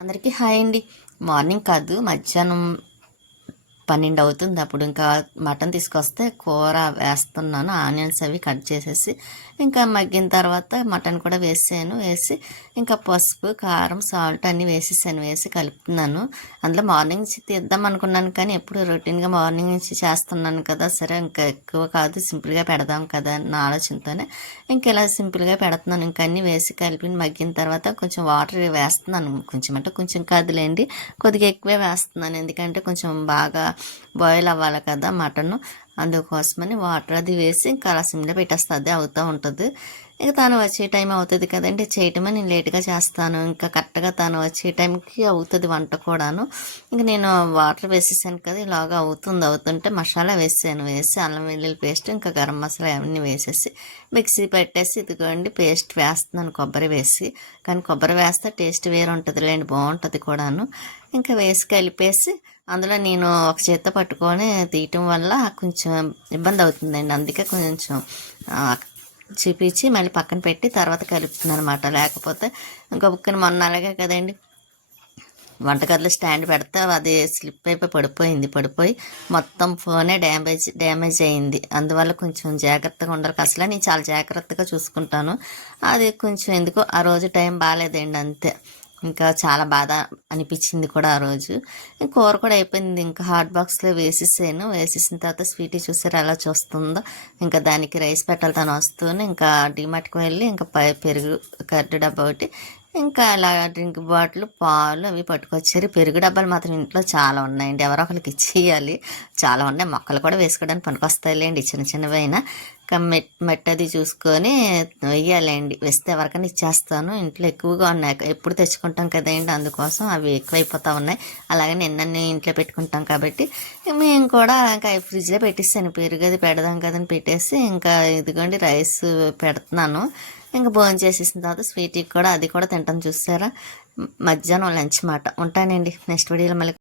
అందరికీ హాయ్ అండి. మార్నింగ్ కాదు, మధ్యాహ్నం 12 అవుతుంది. అప్పుడు ఇంకా మటన్ తీసుకొస్తే కూర వేస్తున్నాను. ఆనియన్స్ అవి కట్ చేసేసి ఇంకా మగ్గిన తర్వాత మటన్ కూడా వేసి ఇంకా పసుపు, కారం, సాల్ట్ అన్నీ వేసేసాను. వేసి కలుపుతున్నాను. అందులో మార్నింగ్ నుంచి తీద్దాం అనుకున్నాను, కానీ ఎప్పుడు రొటీన్గా మార్నింగ్ నుంచి చేస్తున్నాను కదా, సరే ఇంకా ఎక్కువ కాదు సింపుల్గా పెడదాం కదా నా ఆలోచనతోనే ఇంకా ఇలా సింపుల్గా పెడుతున్నాను. ఇంకా అన్నీ వేసి కలిపి మగ్గిన తర్వాత కొంచెం వాటర్ వేస్తున్నాను. కొంచెం అంటే కొంచెం కాదులేండి, కొద్దిగా ఎక్కువే వేస్తున్నాను. ఎందుకంటే కొంచెం బాగా బాయిల్ అవ్వాలి కదా మటన్, అందుకోసమని వాటర్ అది వేసి ఇంకా అలా సిమ్లో పెట్టేస్తుంది. అదే అవుతూ ఉంటుంది. ఇక తను వచ్చే టైం అవుతుంది కదండి, చేయటమే నేను లేట్గా చేస్తాను. ఇంకా కరెక్ట్గా తను వచ్చే టైంకి అవుతుంది వంట కూడాను. ఇంక నేను వాటర్ వేసేసాను కదా, ఇలాగా అవుతుంటే మసాలా వేసి అల్లం వెల్లుల్లి పేస్ట్, ఇంకా గరం మసాలా అవన్నీ వేసేసి మిక్సీ పెట్టేసి ఇదిగోండి పేస్ట్ వేస్తున్నాను కొబ్బరి వేసి. కానీ కొబ్బరి వేస్తే టేస్ట్ వేరు ఉంటుంది లేండి, బాగుంటుంది కూడాను. ఇంకా వేసి కలిపేసి అందులో నేను ఒక చేత్తో పట్టుకొని తీయటం వల్ల కొంచెం ఇబ్బంది అవుతుందండి. అందుకే కొంచెం చూపించి మళ్ళీ పక్కన పెట్టి తర్వాత కలుపుతున్నాను అనమాట. లేకపోతే గబుక్కుని మొన్న అలాగే కదండి, వంటగదిలో స్టాండ్ పెడితే అది స్లిప్ అయిపోయి పడిపోయి మొత్తం ఫోనే డ్యామేజ్ అయింది. అందువల్ల కొంచెం జాగ్రత్తగా ఉండాలి. అసలే నేను చాలా జాగ్రత్తగా చూసుకుంటాను. అది కొంచెం ఎందుకో ఆ రోజు టైం బాగాలేదండి, అంతే. ఇంకా చాలా బాధ అనిపించింది కూడా ఆ రోజు. కూర కూడా అయిపోయింది. ఇంకా హాట్ బాక్స్లో వేసేసిన తర్వాత స్వీటీ చూసారు ఎలా చూస్తుందో. ఇంకా దానికి రైస్ పెట్టాలి. తను వస్తూనే ఇంకా డిమార్ట్కి వెళ్ళి ఇంకా పెరుగు కర్రీ డబ్బా ఒకటి, ఇంకా అలా డ్రింక్ బాటిల్, పాలు అవి పట్టుకొచ్చారు. పెరుగు డబ్బాలు మాత్రం ఇంట్లో చాలా ఉన్నాయండి, ఎవరో ఒకరికి ఇచ్చేయాలి. చాలా ఉన్నాయి, మొక్కలు కూడా వేసుకోవడానికి పనికొస్తాయిలేండి, చిన్న చిన్నవైనా. ఇంకా మెట్టది చూసుకొని వెయ్యాలండి, వేస్తే ఎవరికైనా ఇచ్చేస్తాను. ఇంట్లో ఎక్కువగా ఉన్నాయి, ఎప్పుడు తెచ్చుకుంటాం కదండి, అందుకోసం అవి ఎక్కువైపోతూ ఉన్నాయి. అలాగే నిన్నన్ని ఇంట్లో పెట్టుకుంటాం కాబట్టి మేము కూడా ఇంకా ఫ్రిడ్జ్లో పెట్టేసాను. పెరుగది పెడదాం కదని పెట్టేసి ఇంకా ఇదిగోండి రైస్ పెడుతున్నాను. ఇంకా భోజనం చేసేసిన తర్వాత స్వీట్కి కూడా అది కూడా తింటాను. చూసారా, మధ్యాహ్నం లంచ్ మాట. ఉంటానండి, నెక్స్ట్ వీడియోలో మళ్ళీ